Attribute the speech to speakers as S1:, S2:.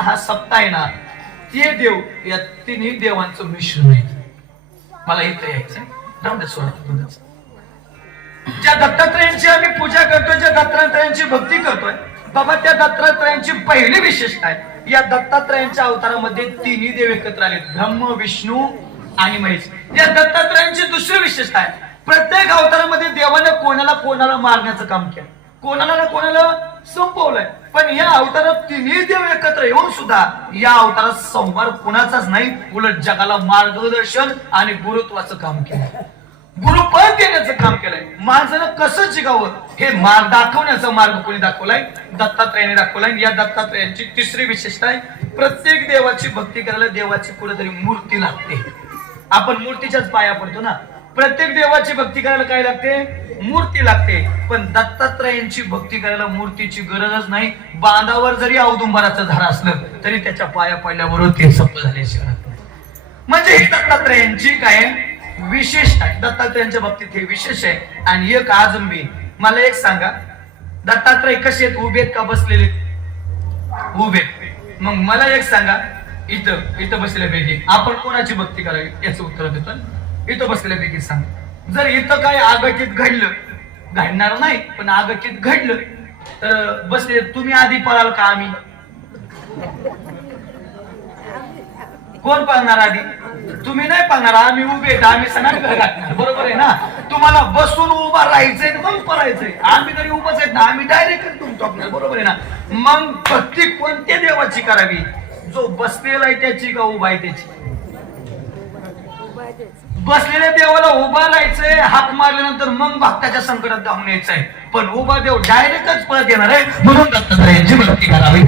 S1: हा सत्ता आहे ना ते देव या तिन्ही देवांचं मिश्रण आहे. मला इथं यायचं सोडा ज्या दत्तात्रयांची आम्ही पूजा करतोय ज्या दत्तात्रयांची भक्ती करतोय बाबा त्या दत्तात्रयांची पहिली विशेषता आहे. या दत्तात्रयांच्या अवतारामध्ये तिन्ही देव एकत्र आले ब्रह्म विष्णू आणि महेश. या दत्तात्रयांची दुसरी विशेषता आहे. प्रत्येक अवतारामध्ये देवाने कोणाला कोणाला मारण्याचं काम केलं? कोणाला ना कोणाला संपवलंय. पण या अवतारात तिन्ही देव एकत्र येऊन सुद्धा या अवतारात संवाद कुणाचाच नाही. उलट जगाला मार्गदर्शन आणि गुरुत्वाचं काम केलं गुरुपद देण्याचं काम केलंय. माणसानं कसं जिगावं हे मार्ग दाखवण्याचा मार्ग कोणी दाखवलाय? दत्तात्रयाने दाखवलाय. या दत्तात्रयांची तिसरी विशेषता आहे प्रत्येक देवाची भक्ती करायला देवाची कुठेतरी मूर्ती लागते. आपण मूर्तीच्याच पाया पडतो ना. प्रत्येक देवाची भक्ती करायला काय लागते? मूर्ती लागते. पण दत्तात्रयांची भक्ती करायला मूर्तीची गरजच नाही. बांधावर जरी औदुंबराचं झाड असलं तरी त्याच्या पाया पडल्याबरोबर ते सप्त झाल्याशिवाय म्हणजे ही दत्तात्रयांची काय? विशेष आहे. दत्तात्रयांच्या बाबतीत हे विशेष आहे. आणि एक आजंबी मला एक सांगा. दत्तात्रय कसे आहेत? उभेत का बसलेले? आहेत? उभे मग मला एक सांगा. इथं इथं बसल्यापैकी आपण कोणाची भक्ती करावी? याचं उत्तर देतो इथं बसल्यापैकी सांग. जर इथं काय आगटीत घडलं घडणार नाही पण आगटीत घडलं तर बसले तुम्ही आधी पळाल का आम्ही? कोण पाळणार आधी? तुम्ही नाही पाळणार आम्ही उभे आम्ही सणात घर बरोबर आहे ना? तुम्हाला बसून उभा राहायचंय मग पळायचंय. आम्ही तरी उभाच आहेत ना आम्ही डायरेक्ट तुम टाकणार बरोबर आहे ना? मग भक्ती कोणत्या देवाची करावी? जो बसलेला आहे त्याची का उभा आहे त्याची? बसलेल्या देवाला उभा राहायचंय हाक मारल्यानंतर मग भक्ताच्या संकटात धावून यायचंय. पण उभा देव डायरेक्टच पळत येणार आहे म्हणून दत्तात्रयांची भक्ती करावी.